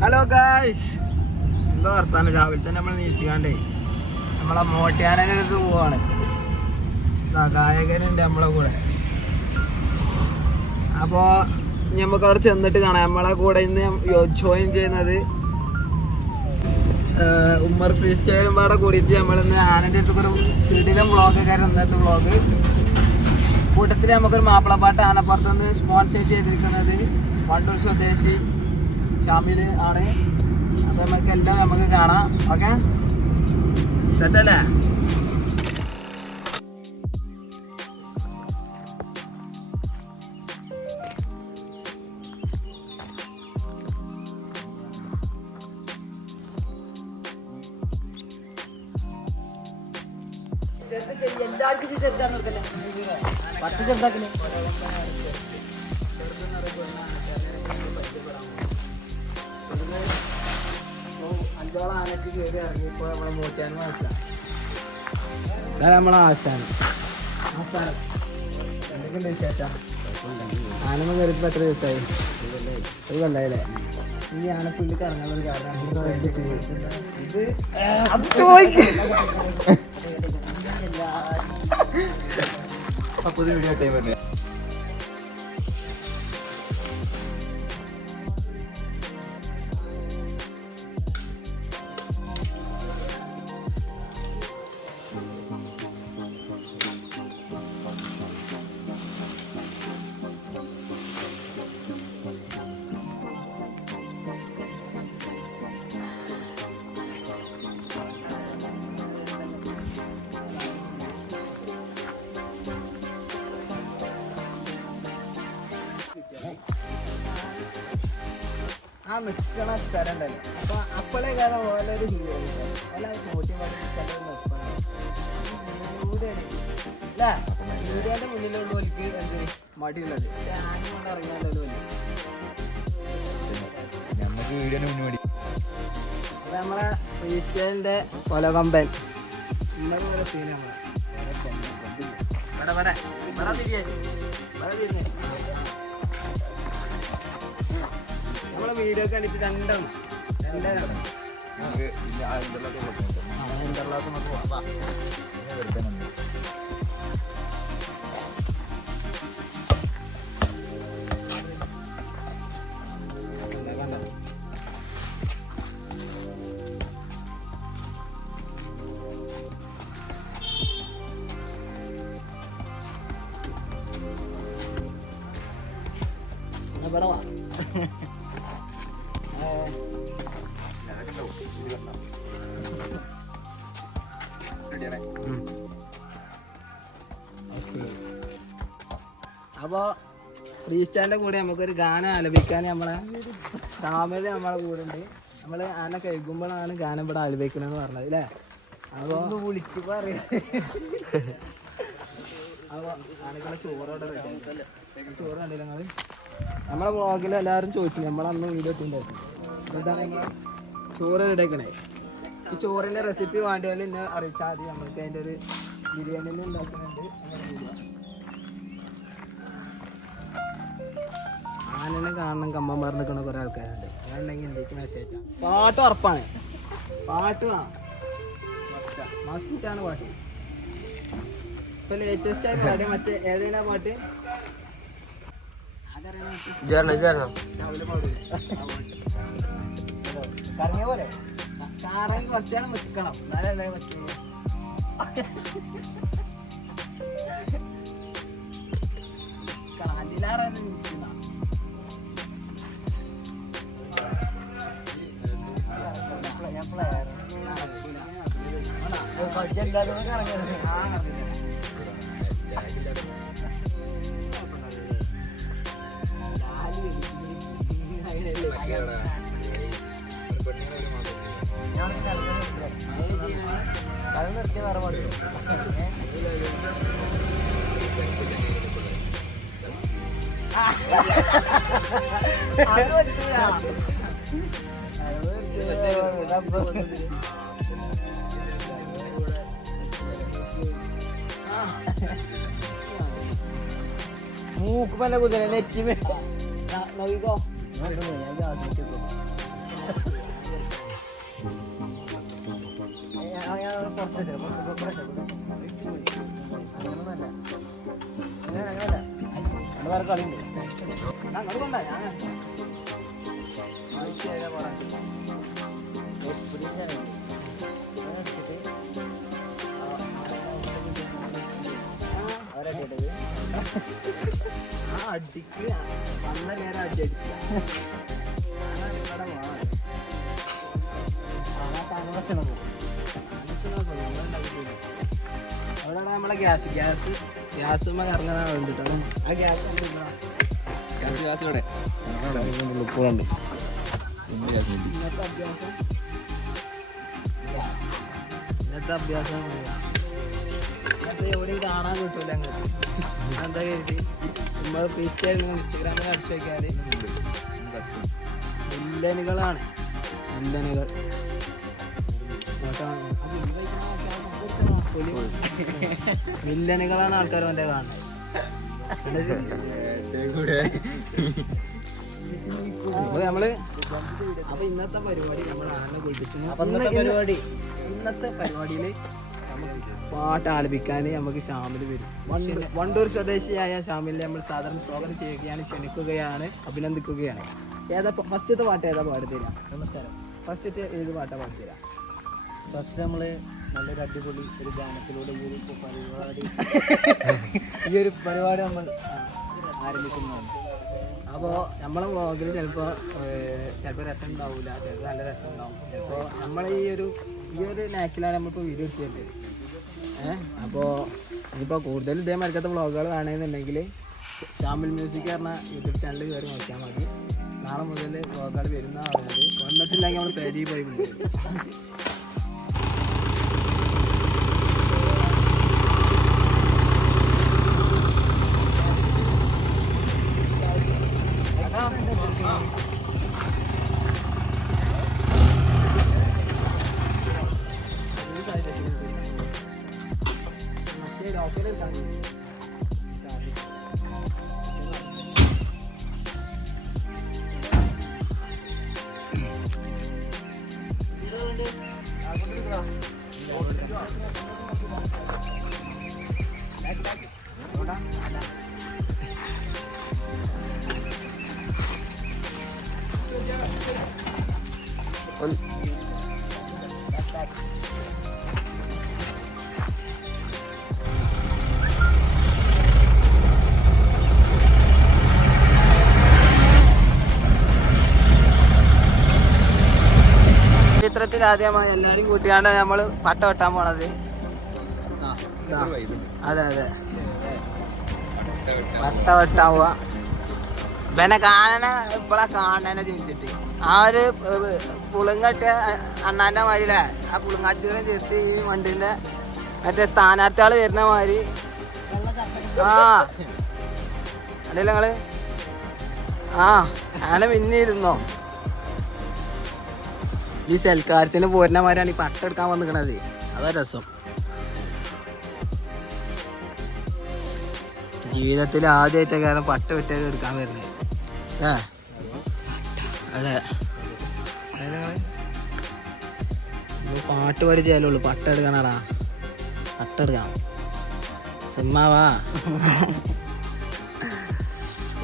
Hello guys, എന്താ വർത്താനം? രാവിലെ തന്നെ നമ്മൾ നീച്ചിക്കാണ്ടേ നമ്മളെ മോട്ടിയാനൻ്റെ അടുത്ത് പോവാണ്. ഗായകനുണ്ട് നമ്മളെ കൂടെ. അപ്പോൾ നമുക്ക് അവിടെ ചെന്നിട്ട് കാണാം. നമ്മളെ കൂടെ ഇന്ന് ജോയിൻ ചെയ്യുന്നത് ഉമ്മർ ഫ്രീ സ്റ്റൈലും പാടെ കൂടിയിട്ട് നമ്മളിന്ന് ആനൻ്റെ അടുത്തൊക്കെ ഒരു കിടിലം വ്ളോഗൊക്കെ ഇന്നത്തെ വ്ളോഗ്. കൂട്ടത്തിൽ നമുക്കൊരു മാപ്പിളപ്പാട്ട് ആനപ്പുറത്ത് നിന്ന് സ്പോൺസർ ചെയ്തിരിക്കുന്നത് വണ്ടൂർ സ്വദേശി ഷാമിൽ ആണ്. അപ്പോൾ നമുക്കെല്ലാം നമുക്ക് കാണാം. ഓക്കെ, സെറ്റല്ലേ? എല്ലാവർക്കും ചെറുതാണ് പത്ത് ചെറുതാക്കിന് അഞ്ചോളം ആനക്ക് കയറി ഇറങ്ങി. ഇപ്പോൾ നമ്മളെ മോച്ചാനും ആശാൻ, നമ്മളെ ആശാനം എന്തൊക്കെയുണ്ട് വിശേഷം? ആനമ്മ കയറിയപ്പോൾ എത്ര ദിവസമായി? ഒരു കൊല്ലായില്ലേ? ഈ ആനപ്പുള്ളിക്ക് ഇറങ്ങാനുള്ള കാരണം ഇത് പുതിയ വീഡിയോ ടൈം തന്നെ. ആ നിൽക്കണ സ്ഥലം ഉണ്ടല്ലോ, അപ്പോൾ അപ്പോഴേ കാരണം ഓരോരു ഹീറോ എല്ലാ കോട്ടിയും അല്ല ഹീറോന്റെ മുന്നിലുള്ള എനിക്ക് എന്ത് മടിയുള്ളത്. ആന കൊണ്ട് ഇറങ്ങിയാലോ നമുക്ക് വീഡിയോന് മുന്നോടി. അത് നമ്മളെ ഈസ്റ്റേലിന്റെ കൊലകമ്പൻ ഇന്നലെ സീൻ നമ്മളെ നമ്മളെ വീഡിയോ കണ്ടിട്ട് രണ്ടാണ് പടവാ. അപ്പോൾ ഫ്രീ സ്റ്റൈലിൻ്റെ കൂടെ നമുക്കൊരു ഗാനം ആലപിക്കാൻ നമ്മളെ സാമല് നമ്മളെ കൂടെ ഉണ്ട്. നമ്മൾ ആന കഴിക്കുമ്പോഴാണ് ഗാനം ഇവിടെ ആലപിക്കണമെന്ന് പറഞ്ഞത് അല്ലേ? അപ്പോൾ വിളിച്ച് പറയാം. അപ്പോൾ ആനക്കുള്ള ചോറോടെ ചോറ് കണ്ടില്ല നിങ്ങൾ? നമ്മളെ വ്ളോഗിൽ എല്ലാവരും ചോദിച്ചു, നമ്മളന്ന് വീഡിയോ ഇട്ടുണ്ടായിരുന്നു. അതാണ് ചോറ് റെഡിയാക്കണേ. ഈ ചോറിൻ്റെ റെസിപ്പി വേണ്ടിയാൽ എന്നെ അറിയിച്ചാൽ മതി. നമ്മൾക്ക് അതിൻ്റെ ഒരു ബിരിയാണി ഉണ്ടാക്കുന്നുണ്ട്. ആനനെ കാണണം കമ്പം പറഞ്ഞ് നിൽക്കുന്ന കുറേ ആൾക്കാരുണ്ട്. അതുണ്ടെങ്കിൽ എന്തൊക്കെ മെസ്സേജാണ്. പാട്ട് ഉറപ്പാണ്, പാട്ട് വേണം, മസ്റ്റാണ് പാട്ട്. ഇപ്പം ലേറ്റസ്റ്റ് ആയി പാടിയ മറ്റേ ഏതേനാ പാട്ട്? കറങ്ങിയ പോലെ കറങ്ങി കുറച്ചാണ് നിൽക്കണം, എന്നാലല്ലേ പറ്റുള്ളൂ. അതിലാറെ നിൽക്കുന്ന ഞാൻ പ്ലെയർ അത് നിർത്തി വേറെ പാടില്ല. അത് പറ്റൂല. മൂക്ക് പല കുതിര നെറ്റി നോക്കിക്കോ. അടിക്ക് വന്ന നേരം അടിയടിക്കുക അവിടെ നമ്മളെ ഗ്യാസ് ഇറങ്ങാൻ വേണ്ടിട്ടാണ് ആ ഗ്യാസ് ഇവിടെ ഉപ്പുണ്ട് ഇന്നത്തെ അഭ്യാസം എവിടെയും കാണാൻ കിട്ടൂല അങ്ങോട്ട് എന്താ കരുതി നമ്മൾ ഇൻസ്റ്റാഗ്രാമിൽ അടിച്ചു നോക്കിയാല് വില്ലനുകളാണ് വില്ലനുകൾ വില്ലനുകളാണ് ആൾക്കാർ അവൻ്റെ കാണുന്നത്. അപ്പൊ നമ്മള് അപ്പൊ ഇന്നത്തെ പരിപാടി നമ്മൾ ആനെ കുളിപ്പിച്ചു. ഇന്നത്തെ പരിപാടിയില് പാട്ട് ആലപിക്കാൻ നമുക്ക് ഷാമിൽ വരും. വണ്ടൂർ സ്വദേശിയായ ഷാമിലിനെ നമ്മൾ സാധാരണ സ്വാഗതം ചെയ്യുകയാണ്, ക്ഷണിക്കുകയാണ്, അഭിനന്ദിക്കുകയാണ്. ഏതാ ഫസ്റ്റത്തെ പാട്ട് ഏതാ പാടിത്തരാം? നമസ്കാരം. ഫസ്റ്റത്തെ ഏത് പാട്ടാ പാടിത്തരാം? ഫസ്റ്റ് നമ്മള് നല്ലൊരു അടിപൊളി ഒരു ഗാനത്തിലൂടെ ഈ ഒരു പരിപാടി നമ്മൾ ആരംഭിക്കുന്നതാണ്. അപ്പോൾ നമ്മളെ വ്ളോഗിൽ ചിലപ്പോൾ രസം ഉണ്ടാവില്ല, ചിലപ്പോൾ നല്ല രസം ഉണ്ടാവും. ചിലപ്പോൾ നമ്മളെ ഈ ഒരു നാക്കിലാണ് നമ്മളിപ്പോൾ വീഡിയോ എടുത്തിട്ടുണ്ട്. അപ്പോൾ ഇനിയിപ്പോൾ കൂടുതൽ ഇതേമാതിരത്തെ വ്ളോഗുകൾ വേണമെന്നുണ്ടെങ്കിൽ ഷാമിൽ മ്യൂസിക് പറഞ്ഞ യൂട്യൂബ് ചാനൽ കയറി നോക്കിയാൽ മതി. നാളെ മുതൽ വ്ളോഗുകൾ വരുന്ന പറയുന്നത്. വന്നിട്ടില്ലെങ്കിൽ നമ്മൾ പേരി പോയി ചരിത്രത്തിൽ ആദ്യമായി എല്ലാരും കൂട്ടിയാണ് നമ്മള് പട്ട വെട്ടാൻ പോണത്. അതെ അതെ, പട്ട വെട്ടാൻ പോവാ. പിന്നെ ഇപ്പളാ കാണാനെ ജനിച്ചിട്ട് ആ ഒരു പുളുങ്ങട്ടിയ അണ്ണാന്റെ മാതിരില്ലേ, ആ പുളുങ്ങാച്ചീരം ജനിച്ച് ഈ വണ്ടിന്റെ മറ്റേ സ്ഥാനാർത്ഥികള് വരുന്ന മാതിരി. ആ അല്ലല്ലോ നിങ്ങള് അങ്ങനെ പിന്നിരുന്നോ? ഈ സൽക്കാരത്തിന് പോരുന്നമാരാണ് ഈ പട്ട എടുക്കാൻ വന്നിക്കണത്. അതാ രസം. ജീവിതത്തിൽ ആദ്യമായിട്ടൊക്കെയാണ് പട്ട വിട്ടത് എടുക്കാൻ വരുന്നത്. അതെ, പാട്ട് പഠിച്ചാലുള്ളൂ പട്ട എടുക്കണടാ. പട്ട എടുക്കണം സിമ്മാവാ.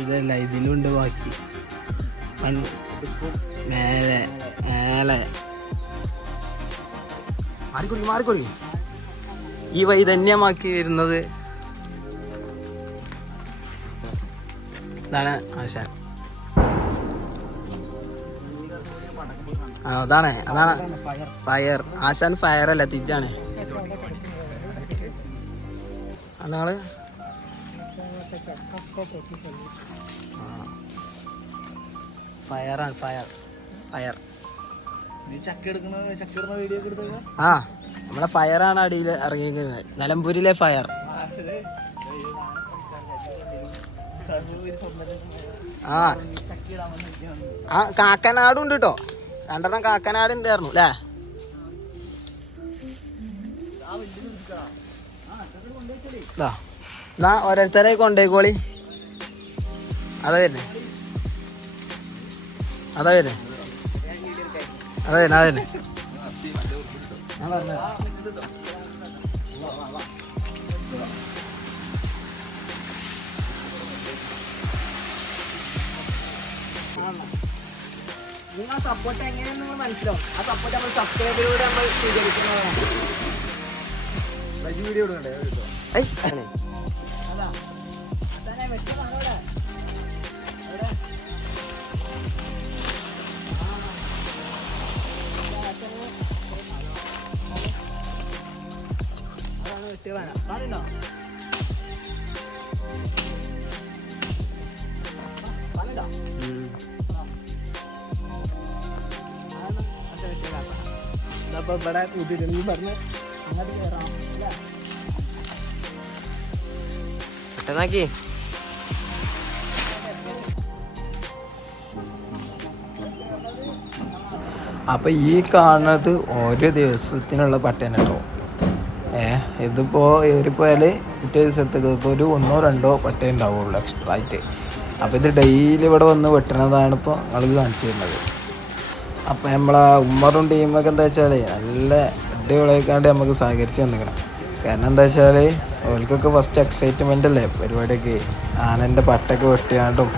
ഇതല്ല, ഇതിലുണ്ട് ബാക്കി. മേലെ മേലെ മാറിക്കൊള്ളി. ഈ വൈതന്യമാക്കി വരുന്നത് ഇതാണ് ആശാൻ. അതാണ് ഫയർ. ആശാൻ ഫയർ അല്ല, തിജാണ്. അതാണ് ഫയറാണ്. ഫയർ ആ, നമ്മളെ ഫയറാണ് അടിയിൽ ഇറങ്ങിയിരിക്കുന്നത്. നിലമ്പൂരിലെ ഫയർ. ആ കാക്കനാടും ഉണ്ട് കേട്ടോ, 2 കാക്കനാട് ഉണ്ടായിരുന്നു അല്ലേ? എന്നാ ഓരോരുത്തരെ കൊണ്ടേക്കോളി. അതാ വരുന്നേ. ഞാൻ പറഞ്ഞ നിങ്ങൾ സപ്പോർട്ട് എങ്ങനെയാണെന്ന് നിങ്ങൾ മനസ്സിലാവും. ആ സപ്പോർട്ട് നമ്മൾ സബ്സ്ക്രൈബിലൂടെ നമ്മൾ സ്വീകരിക്കുന്നതാണ്. വീഡിയോ ഇടുന്നുണ്ടേ അതാ വെച്ചതാണ് അതാണ് വെട്ടിയ വേന പാടുണ്ടോ പാടുണ്ടോ അപ്പൊ ഇവിടെ കൂട്ടിട്ട് നീ പറഞ്ഞ് അങ്ങോട്ട് കയറാം പെട്ടെന്നാക്കി. അപ്പം ഈ കാണുന്നത് ഓരോ ദിവസത്തിനുള്ള പട്ടയം കേട്ടോ. ഇതിപ്പോൾ ഏറിപ്പോയാൽ പിറ്റേ ദിവസത്തേക്ക് ഒരു 1-2 പട്ടയം ഉണ്ടാവുള്ളൂ എക്സ്ട്രാ ആയിട്ട്. അപ്പോൾ ഇത് ഡെയിലി ഇവിടെ വന്ന് വെട്ടണതാണ് ഇപ്പോൾ നിങ്ങൾക്ക് കാണിച്ചു തരുന്നത്. അപ്പം നമ്മളെ ഉമ്മറും ടീമൊക്കെ എന്താ വെച്ചാൽ നല്ല അടിപൊളിയാക്കാണ്ട് നമുക്ക് സഹകരിച്ച് തന്നിക്കണം. കാരണം എന്താ വെച്ചാൽ അവർക്കൊക്കെ ഫസ്റ്റ് എക്സൈറ്റ്മെൻ്റ് അല്ലേ പരിപാടിയൊക്കെ. ആനൻ്റെ പട്ടൊക്കെ വെട്ടിയാണ്ടും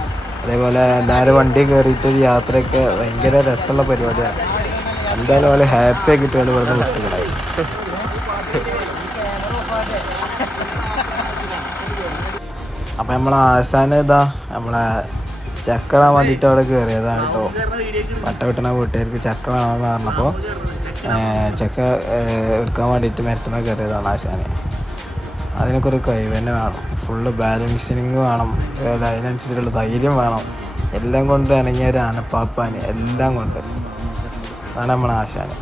അതേപോലെ എല്ലാവരും വണ്ടി കയറിയിട്ടൊരു യാത്രയൊക്കെ ഭയങ്കര രസമുള്ള പരിപാടിയാണ്. എന്തായാലും പോലെ ഹാപ്പി ആക്കിയിട്ട് പോലെ വെറുതെ വിട്ടുകളായി. അപ്പം നമ്മളെ ആശാന ഇതാ നമ്മളെ ചക്ക ഇടാൻ വേണ്ടിയിട്ട് അവിടെ കയറിയതാണ് കേട്ടോ. പട്ട വെട്ടണ വീട്ടുകാർക്ക് ചക്ക വേണമെന്ന് പറഞ്ഞപ്പോൾ ചക്ക എടുക്കാൻ വേണ്ടിയിട്ട് മരത്തുമ്മ കയറിയതാണ് ആശാന്. അതിനൊക്കെ ഒരു കഴിവ് തന്നെ വേണം. ഫുള്ള് ബാലൻസിങ് വേണം, അതിനനുസരിച്ചുള്ള ധൈര്യം വേണം. എല്ലാം കൊണ്ട് ഇണങ്ങിയ ഒരു ആനപ്പാപ്പാന് എല്ലാം കൊണ്ട് അതാണ് നമ്മളെ ആശാന്.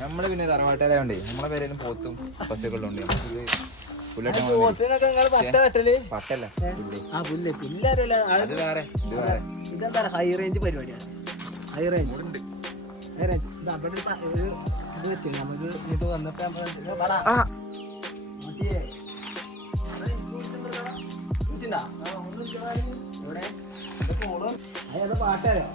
നമ്മള് പിന്നെ തറവാട്ടുകാരായോണ്ടേ നമ്മളെ പേരും പോത്തും പശുക്കളുണ്ട്. പട്ടല്ല ഇതെന്താ ഹൈ റേഞ്ച് പരിപാടിയാണ്. ഹൈ റേഞ്ച് നമുക്ക് ഇങ്ങോട്ട് വന്നപ്പോ ഇവിടെ പാട്ടയോ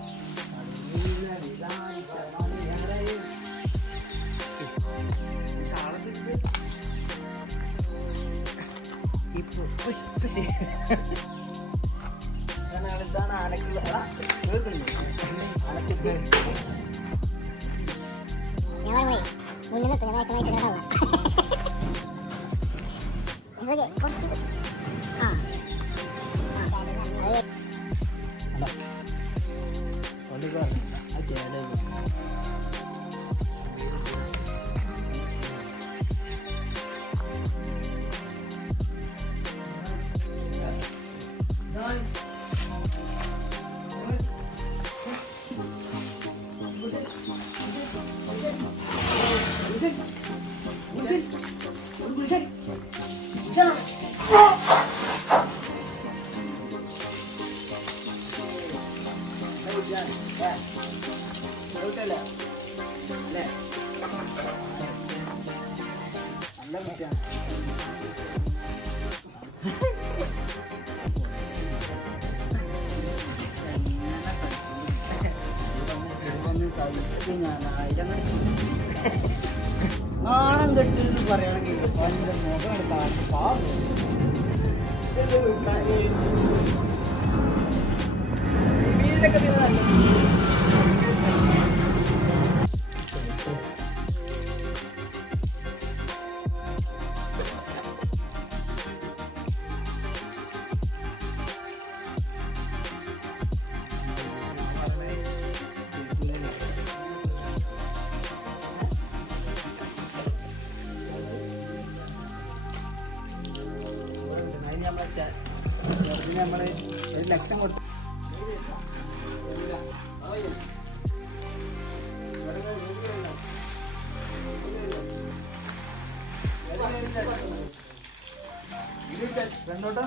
ഇതാണ് ആനക്കുള്ള നാണം കെട്ടെന്ന് പറയുകയാണെങ്കിൽ മുഖം എടുക്കാൻ വീടിനൊക്കെ പിന്നെ നല്ല ചെറുതിന് നമ്മൾ 1 ലക്ഷം കൊടുത്തു. ഫ്രണ്ടോട്ടോ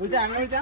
വിളിച്ചാ അങ്ങനെ വിളിച്ചാ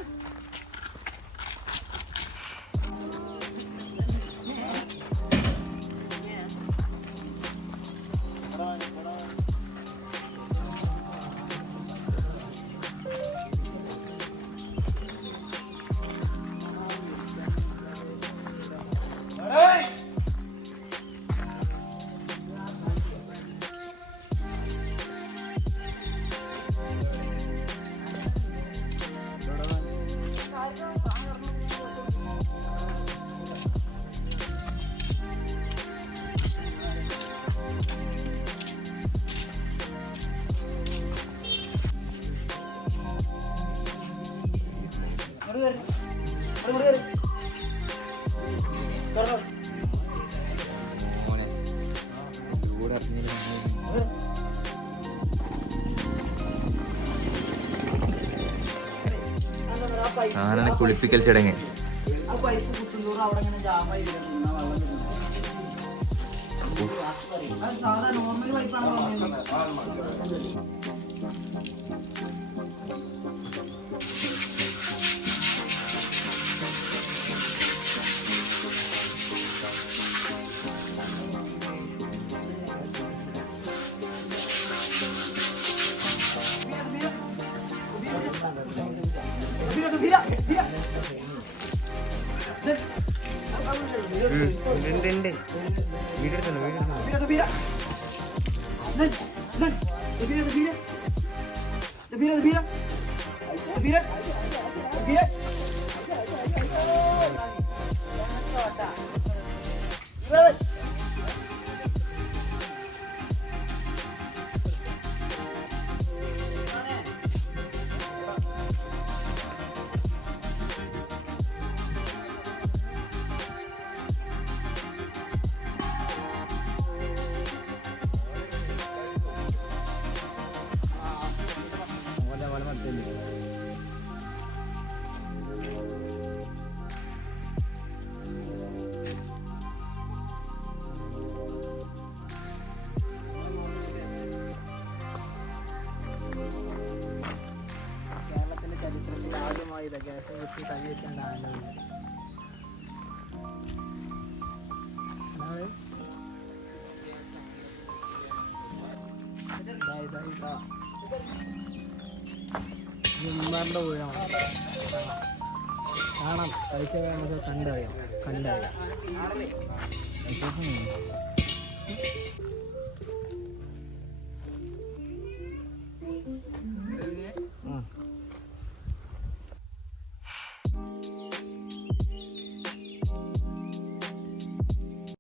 ആനനെ കുളിപ്പിക്കൽ ചടങ്ങ്. ആ പൈപ്പ് കുത്തുന്തോറും അവിടെ ഇങ്ങനെ ജാമായി സാധാ നോർമൽ പൈപ്പാണ്. ഗ്യാസ് കുത്തി കൈ വെക്കേണ്ട ആനയാണ്. ജുമ്മാറിൻ്റെ ഊഴമാണ് കാണാം. കഴിച്ച നമുക്ക് കണ്ടറിയാം.